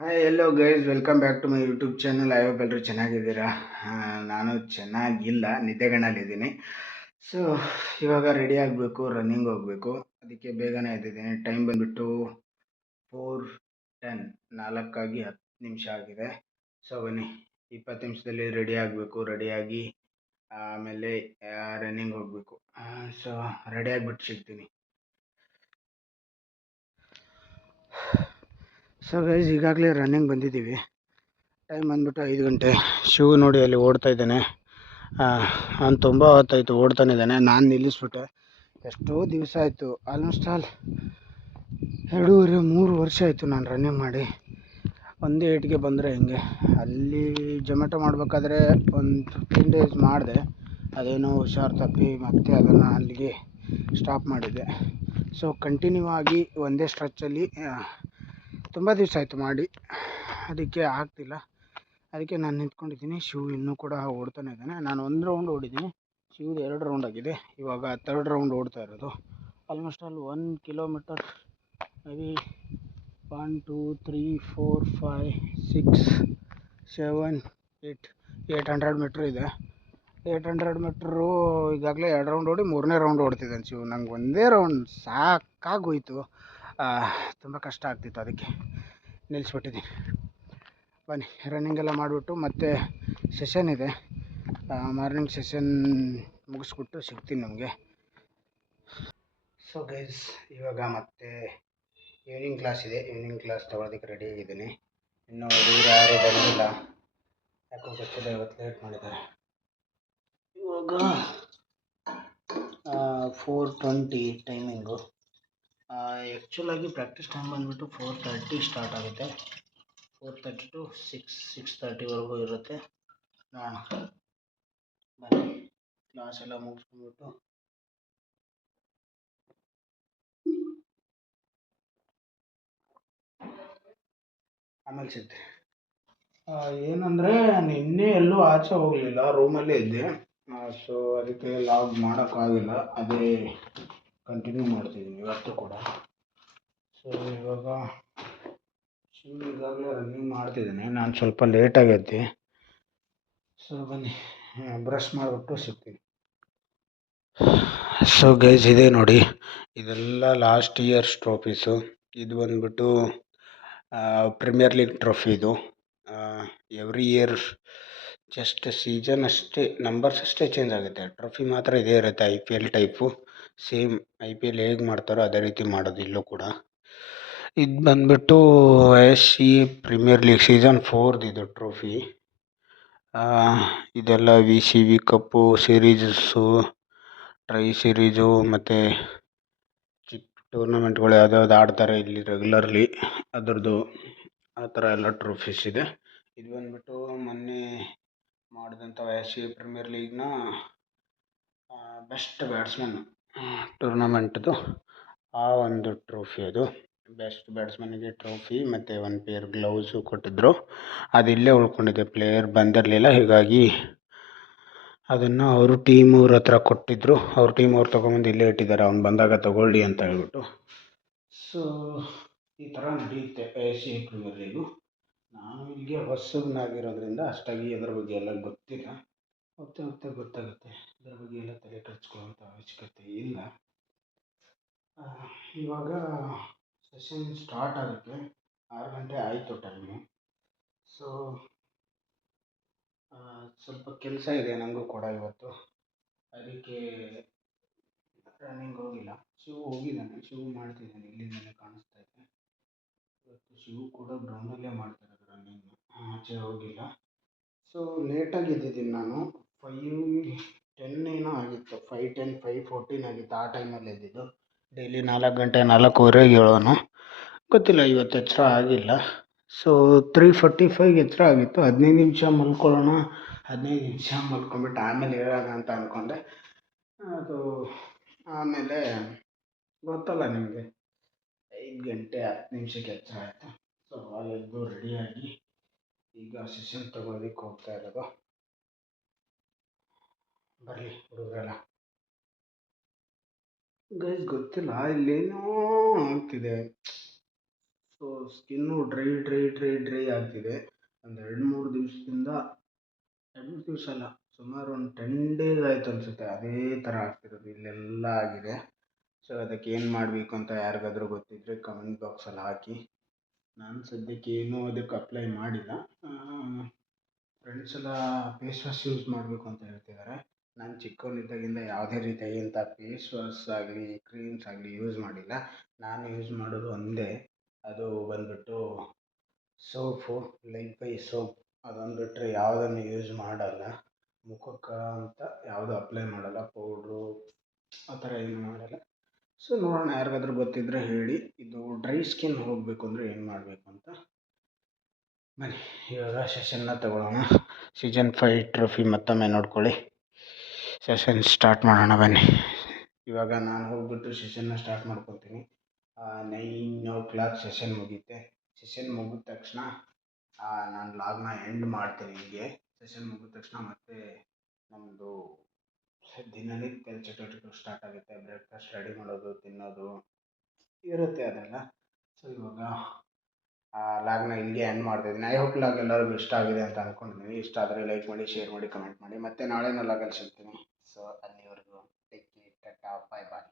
Hi hello guys, welcome back to my YouTube channel. I hope ಎಲ್ಲರೂ ಚೆನ್ನಾಗಿದ್ದೀರಾ. ನಾನು ಚೆನ್ನಾಗಿಲ್ಲ, ನಿದ್ದೆಗಣ್ಣಲ್ಲಿದ್ದೀನಿ. ಸೊ ಇವಾಗ ರೆಡಿ ಆಗಬೇಕು, ರನ್ನಿಂಗ್ ಹೋಗಬೇಕು. ಅದಕ್ಕೆ ಬೇಗನೆ ಎದ್ದಿದ್ದೀನಿ. ಟೈಮ್ ಬಂದುಬಿಟ್ಟು 4:10, 4:10 ನಿಮಿಷ ಆಗಿದೆ. ಸೊ ಬನ್ನಿ, 20 ನಿಮಿಷದಲ್ಲಿ ರೆಡಿ ಆಗಬೇಕು. ರೆಡಿಯಾಗಿ ಆಮೇಲೆ ರನ್ನಿಂಗ್ ಹೋಗಬೇಕು. ಸೊ ರೆಡಿ ಆಗಿಬಿಟ್ಟು ಸಿಗ್ತೀನಿ. ಸೊ ಗೈಸ್, ಈಗಾಗಲೇ ರನ್ನಿಂಗ್ ಬಂದಿದ್ದೀವಿ. ಟೈಮ್ ಬಂದುಬಿಟ್ಟು 5 ಗಂಟೆ. ಶಿವ ನೋಡಿ ಅಲ್ಲಿ ಓಡ್ತಾ ಇದ್ದಾನೆ. ಅವ್ನು ತುಂಬ ಹೊತ್ತಾಯಿತು ಓಡ್ತಾನೆ ಇದ್ದಾನೆ. ನಾನು ನಿಲ್ಲಿಸ್ಬಿಟ್ಟೆ. ಎಷ್ಟೋ ದಿವಸ ಆಯಿತು, ಆಲ್ಮೋಸ್ಟ್ ಆಲ್ 2.5-3 ವರ್ಷ ಆಯಿತು ನಾನು ರನ್ನಿಂಗ್ ಮಾಡಿ. ಒಂದೇ ಏಟಿಗೆ ಬಂದರೆ ಹೆಂಗೆ. ಅಲ್ಲಿ ಜೊಮ್ಯಾಟೊ ಮಾಡಬೇಕಾದ್ರೆ ಒಂದು 15 ಡೇಸ್ ಮಾಡಿದೆ. ಅದೇನೋ ಹುಷಾರು ತಪ್ಪಿ ಮತ್ತೆ ಅದನ್ನು ಅಲ್ಲಿಗೆ ಸ್ಟಾಪ್ ಮಾಡಿದ್ದೆ. ಸೊ ಕಂಟಿನ್ಯೂ ಆಗಿ ಒಂದೇ ಸ್ಟ್ರೆಚ್ಚಲ್ಲಿ ತುಂಬ ದಿವಸ ಆಯಿತು ಮಾಡಿ, ಅದಕ್ಕೆ ಆಗ್ತಿಲ್ಲ. ಅದಕ್ಕೆ ನಾನು ನಿಂತ್ಕೊಂಡಿದ್ದೀನಿ. ಶಿವ್ ಇನ್ನೂ ಕೂಡ ಓಡ್ತಾನೆ ಇದ್ದಾನೆ. ನಾನು 1 ರೌಂಡ್ ಓಡಿದ್ದೀನಿ, ಶಿವ್ದು 2 ರೌಂಡ್ ಆಗಿದೆ. ಇವಾಗ 3rd ರೌಂಡ್ ಓಡ್ತಾ ಇರೋದು. Almost all 1 kilometre may be 1 2 3 4 5 6 7 800 metre ಇದೆ. 800 ಮೀಟ್ರು ಈಗಾಗಲೇ 2 ರೌಂಡ್ ಓಡಿ 3ನೇ ರೌಂಡ್ ಓಡ್ತಿದ್ದಾನೆ ಶಿವ್. ನಂಗೆ ಒಂದೇ ರೌಂಡ್ ಸಾಕಾಗೋಯ್ತು. ತುಂಬ ಕಷ್ಟ ಆಗ್ತಿತ್ತು, ಅದಕ್ಕೆ ನಿಲ್ಲಿಸ್ಬಿಟ್ಟಿದ್ದೀನಿ. ಬನ್ನಿ, ರನ್ನಿಂಗ್ ಎಲ್ಲ ಮಾಡಿಬಿಟ್ಟು ಮತ್ತೆ ಸೆಷನ್ ಇದೆ. ಮಾರ್ನಿಂಗ್ ಸೆಷನ್ ಮುಗಿಸ್ಬಿಟ್ಟು ಸಿಗ್ತೀನಿ ನಮಗೆ. ಸೊ ಗೈಸ್, ಇವಾಗ ಮತ್ತೆ ಈವ್ನಿಂಗ್ ಕ್ಲಾಸ್ ಇದೆ. ಈವ್ನಿಂಗ್ ಕ್ಲಾಸ್ ತೊಗೊಳೋದಕ್ಕೆ ರೆಡಿ ಆಗಿದ್ದೀನಿ. ಇನ್ನೂ ಹುಡುಗರು ಯಾರೂ ಬಂದಿಲ್ಲ, ಯಾಕೋ ಗೊತ್ತಿಲ್ಲ, ಇವತ್ತು ಲೇಟ್ ಮಾಡಿದ್ದಾರೆ. ಇವಾಗ 4:20 ಟೈಮಿಂಗು. ಆ್ಯಕ್ಚುಲಾಗಿ ಪ್ರಾಕ್ಟೀಸ್ ಟೈಮ್ ಬಂದುಬಿಟ್ಟು 4:30 ಸ್ಟಾರ್ಟ್ ಆಗುತ್ತೆ. 4:30 to 6:30ವರೆಗೂ ಇರುತ್ತೆ. ಬನ್ನಿ, ಕ್ಲಾಸ್ ಎಲ್ಲ ಮುಗಿಸ್ಕೊಂಡ್ಬಿಟ್ಟು ಆಮೇಲೆ ಸಿಗ್ತೀನಿ. ಏನಂದರೆ, ನಿನ್ನೆ ಎಲ್ಲೂ ಆಚೆ ಹೋಗಲಿಲ್ಲ, ರೂಮಲ್ಲೇ ಇದ್ದೆ. ಸೊ ಅದಕ್ಕೆ ಲಾಗ್ ಮಾಡೋಕ್ಕಾಗಿಲ್ಲ. ಅದೇ ಕಂಟಿನ್ಯೂ ಮಾಡ್ತಿದ್ದೀನಿ ಇವತ್ತು ಕೂಡ. ಸೊ ಇವಾಗ ಶಿವ್ ಈಗಾಗಲೇ ರನ್ನಿಂಗ್ ಮಾಡ್ತಿದ್ದಾನೆ. ನಾನು ಸ್ವಲ್ಪ ಲೇಟಾಗಿ ಎದ್ದೆ. ಸೊ ಬನ್ನಿ, ಬ್ರಷ್ ಮಾಡಿಬಿಟ್ಟು ಸಿಗ್ತೀನಿ. ಸೊ ಗೈಸ್, ಇದೆ ನೋಡಿ, ಇದೆಲ್ಲ ಲಾಸ್ಟ್ ಇಯರ್ಸ್ ಟ್ರೋಫೀಸು. ಇದು ಬಂದುಬಿಟ್ಟು ಪ್ರೀಮಿಯರ್ ಲೀಗ್ ಟ್ರೋಫಿ. ಇದು ಎವ್ರಿ ಇಯರ್ ಜಸ್ಟ್ ಸೀಸನ್ ಅಷ್ಟೇ, ನಂಬರ್ಸ್ ಅಷ್ಟೇ ಚೇಂಜ್ ಆಗುತ್ತೆ. ಟ್ರೋಫಿ ಮಾತ್ರ ಇದೇ ಇರುತ್ತೆ. IPL ಟೈಪು, ಸೇಮ್ IPL ಹೇಗೆ ಮಾಡ್ತಾರೋ ಅದೇ ರೀತಿ ಮಾಡೋದು ಇಲ್ಲೂ ಕೂಡ. ಇದು ಬಂದುಬಿಟ್ಟು AFC ಪ್ರೀಮಿಯರ್ ಲೀಗ್ ಸೀಸನ್ 4 ಇದು ಟ್ರೋಫಿ. ಇದೆಲ್ಲ VCV ಕಪ್ಪು, ಸೀರೀಸಸ್ಸು, ಟ್ರೈ ಸೀರೀಸು ಮತ್ತು ಚಿಕ್ಕ ಟೂರ್ನಮೆಂಟ್ಗಳು ಯಾವ್ದ್ಯಾವ್ದು ಆಡ್ತಾರೆ ಇಲ್ಲಿ ರೆಗ್ಯುಲರ್ಲಿ, ಅದರದ್ದು ಆ ಥರ ಎಲ್ಲ ಟ್ರೋಫೀಸ್ ಇದೆ. ಇದು ಬಂದುಬಿಟ್ಟು ಮೊನ್ನೆ ಮಾಡಿದಂಥ AFC ಪ್ರೀಮಿಯರ್ ಲೀಗ್ನ ಬೆಸ್ಟ್ ಬ್ಯಾಟ್ಸ್ಮನ್ ಟೂರ್ನಮೆಂಟ್ದು ಆ ಒಂದು ಟ್ರೋಫಿ. ಅದು ಬೆಸ್ಟ್ ಬ್ಯಾಟ್ಸ್ಮನ್ನಿಗೆ ಟ್ರೋಫಿ ಮತ್ತು 1 ಪೇರ್ ಗ್ಲೌಸು ಕೊಟ್ಟಿದ್ದರು. ಅದು ಇಲ್ಲೇ ಉಳ್ಕೊಂಡಿದೆ, ಪ್ಲೇಯರ್ ಬಂದಿರಲಿಲ್ಲ. ಹೀಗಾಗಿ ಅದನ್ನು ಅವರು ಟೀಮವ್ರ ಹತ್ರ ಕೊಟ್ಟಿದ್ದರು. ಅವ್ರ ಟೀಮವ್ರು ತೊಗೊಂಬಂದು ಇಲ್ಲೇ ಇಟ್ಟಿದ್ದಾರೆ, ಅವ್ನು ಬಂದಾಗ ತೊಗೊಳ್ಳಿ ಅಂತ ಹೇಳ್ಬಿಟ್ಟು. ಸೊ ಈ ಥರ ನಡೆಯುತ್ತೆ AFC ಪ್ರೀಮಿಯರ್ ಲೀಗು. ನಾನು ಇಲ್ಲಿಗೆ ಹೊಸಬನಾಗಿರೋದ್ರಿಂದ ಅಷ್ಟಾಗಿ ಅದ್ರ ಬಗ್ಗೆ ಎಲ್ಲ ಗೊತ್ತಿಲ್ಲ. ಹೋಗ್ತಾ ಹೋಗ್ತಾ ಗೊತ್ತಾಗುತ್ತೆ. ಅದ್ರ ಬಗ್ಗೆ ಎಲ್ಲ ತಲೆ ಕೆಡಿಸ್ಕೊಳ್ಳೋಂಥ ಅವಶ್ಯಕತೆ ಇಲ್ಲ. ಇವಾಗ ಸೆಷನ್ ಸ್ಟಾರ್ಟ್ ಆಗುತ್ತೆ. 6 ಗಂಟೆ ಆಯಿತು ಟೈಮು. ಸೊ ಸ್ವಲ್ಪ ಕೆಲಸ ಇದೆ ನನಗೂ ಕೂಡ ಇವತ್ತು, ಅದಕ್ಕೆ ರನ್ನಿಂಗ್ ಹೋಗಿಲ್ಲ. ಶಿವ್ ಹೋಗಿದ್ದಾನೆ, ಶಿವ್ ಮಾಡ್ತಿದ್ದಾನೆ, ಇಲ್ಲಿಂದಲೇ ಕಾಣಿಸ್ತಾ ಇದೆ. ಇವತ್ತು ಶಿವ್ ಕೂಡ ಗ್ರೌಂಡಲ್ಲೇ ಮಾಡ್ತಿರೋದು ರನ್ನಿಂಗ್, ಆಚೆ ಹೋಗಿಲ್ಲ. ಸೊ ಲೇಟಾಗಿ ಎದ್ದಿದ್ದೀನಿ ನಾನು. 5:10 ಏನೋ ಆಗಿತ್ತು, 5:10, 5:14 ಆಗಿತ್ತು. ಆ ಟೈಮಲ್ಲಿ ಎದ್ದಿದ್ದು. ಡೈಲಿ 4 ಗಂಟೆ 4:15ಗೆ ಹೇಳೋನು, ಗೊತ್ತಿಲ್ಲ ಇವತ್ತು ಎಚ್ಚರ ಆಗಿಲ್ಲ. ಸೊ 3:45ಗೆ ಎಚ್ಚರ ಆಗಿತ್ತು. 15 ನಿಮಿಷ ಮಲ್ಕೊಳ್ಳೋಣ, 15 ನಿಮಿಷ ಮಲ್ಕೊಂಬಿಟ್ಟು ಆಮೇಲೆ ಹೇಳೋಣ ಅಂತ ಅಂದ್ಕೊಂಡೆ. ಅದು ಆಮೇಲೆ ಗೊತ್ತಲ್ಲ ನಿಮಗೆ, 5 ಗಂಟೆ 10 ನಿಮಿಷಕ್ಕೆ ಎಚ್ಚರ ಆಯಿತು. ಸೊ ಎದ್ದು ರೆಡಿಯಾಗಿ ಈಗ ಸೆಷನ್ ತೊಗೊಳೋದಕ್ಕೆ ಹೋಗ್ತಾ ಇರೋದು. ಬರಲಿ ಹುಡುಗರೆಲ್ಲ. ಗೈಸ್ ಗೊತ್ತಿಲ್ಲ, ಇಲ್ಲೇನೋ ಆಗ್ತಿದೆ. ಸೊ ಸ್ಕಿನ್ನು ಡ್ರೈ ಆಗ್ತಿದೆ. ಒಂದು 2-3 ದಿವಸದಿಂದ, 2 ದಿವಸ ಅಲ್ಲ, ಸುಮಾರು ಒಂದು 10 ಡೇಸ್ ಆಯ್ತು ಅನಿಸುತ್ತೆ ಅದೇ ಥರ ಆಗ್ತಿರೋದು, ಇಲ್ಲೆಲ್ಲ ಆಗಿದೆ. ಸೊ ಅದಕ್ಕೆ ಏನು ಮಾಡಬೇಕು ಅಂತ ಯಾರಿಗಾದ್ರೂ ಗೊತ್ತಿದ್ದರೆ ಕಮೆಂಟ್ ಬಾಕ್ಸಲ್ಲಿ ಹಾಕಿ. ನಾನು ಸದ್ಯಕ್ಕೆ ಏನೂ ಅದಕ್ಕೆ ಅಪ್ಲೈ ಮಾಡಿಲ್ಲ. ಫ್ರೆಂಡ್ಸ್ ಎಲ್ಲ ಫೇಸ್ ವಾಶ್ ಯೂಸ್ ಮಾಡಬೇಕು ಅಂತ ಹೇಳ್ತಿದ್ದಾರೆ. ನಾನು ಚಿಕ್ಕವನಿದ್ದಾಗಿಂದ ಯಾವುದೇ ರೀತಿಯಾಗಿಂಥ ಫೇಸ್ ವಾಶ್ ಆಗಲಿ ಕ್ರೀಮ್ಸ್ ಆಗಲಿ ಯೂಸ್ ಮಾಡಿಲ್ಲ. ನಾನು ಯೂಸ್ ಮಾಡೋದು ಒಂದೇ, ಅದು ಬಂದುಬಿಟ್ಟು ಸೋಪು, ಲೈಫ್ಬಾಯ್ ಸೋಪ್. ಅದೊಂದು ಬಿಟ್ಟರೆ ಯಾವುದನ್ನು ಯೂಸ್ ಮಾಡಲ್ಲ. ಮುಖಕ್ಕೆ ಅಂತ ಯಾವುದೂ ಅಪ್ಲೈ ಮಾಡಲ್ಲ, ಪೌಡ್ರು ಆ ಥರ ಏನು ಮಾಡಲ್ಲ. ಸೊ ನೋಡೋಣ, ಯಾರಿಗಾದ್ರೂ ಗೊತ್ತಿದ್ದರೆ ಹೇಳಿ. ಇದು ಡ್ರೈ ಸ್ಕಿನ್ ಹೋಗಬೇಕು ಅಂದರೆ ಏನು ಮಾಡಬೇಕು ಅಂತ. ಬನ್ನಿ ಇವಾಗ ಸೆಷನ್ನ ತಗೊಳ್ಳೋಣ. ಸೀಸನ್ 5 ಟ್ರೋಫಿ ಮತ್ತೊಮ್ಮೆ ನೋಡ್ಕೊಳ್ಳಿ. ಸೆಷನ್ ಸ್ಟಾರ್ಟ್ ಮಾಡೋಣ ಬನ್ನಿ. ಇವಾಗ ನಾನು ಹೋಗ್ಬಿಟ್ಟು ಸೆಷನ್ನ ಸ್ಟಾರ್ಟ್ ಮಾಡ್ಕೊತೀನಿ. 9 o'clock ಸೆಷನ್ ಮುಗಿಯುತ್ತೆ. ಸೆಷನ್ ಮುಗಿದ ತಕ್ಷಣ ನಾನು ಲಾಗ್ನ ಎಂಡ್ ಮಾಡ್ತೀನಿ. ಹೀಗೆ ಸೆಷನ್ ಮುಗಿದ ತಕ್ಷಣ ಮತ್ತೆ ನಮ್ಮದು ದಿನನಿತ್ಯದ ಚಟುವಟಿಕೆಗಳು ಸ್ಟಾರ್ಟ್ ಆಗುತ್ತೆ. ಬ್ರೇಕ್ಫಾಸ್ಟ್ ರೆಡಿ ಮಾಡೋದು, ತಿನ್ನೋದು ಇರುತ್ತೆ ಅದೆಲ್ಲ. ಸೊ ಇವಾಗ ಲಾಗ್ನ ಇಲ್ಲಿಗೆ ಎಂಡ್ ಮಾಡ್ತಾಯಿದ್ದೀನಿ. ಐ ಹೋಪ್ ಲಾಗ್ ಎಲ್ಲರಿಗೂ ಇಷ್ಟ ಆಗಿದೆ ಅಂತ ಅಂದ್ಕೊಂಡಿದ್ದೀನಿ. ಇಷ್ಟ ಆದರೆ ಲೈಕ್ ಮಾಡಿ, ಶೇರ್ ಮಾಡಿ, ಕಮೆಂಟ್ ಮಾಡಿ. ಮತ್ತೆ ನಾಳೆನ ಲಾಗಲ್ಲಿ ಸಿಗ್ತೀನಿ. ಸೊ ಅಲ್ಲಿವರೆಗೂ ಟೇಕ್ ಕೇರ್, ಟಾಟಾ, ಬಾಯ್ ಬಾಯ್.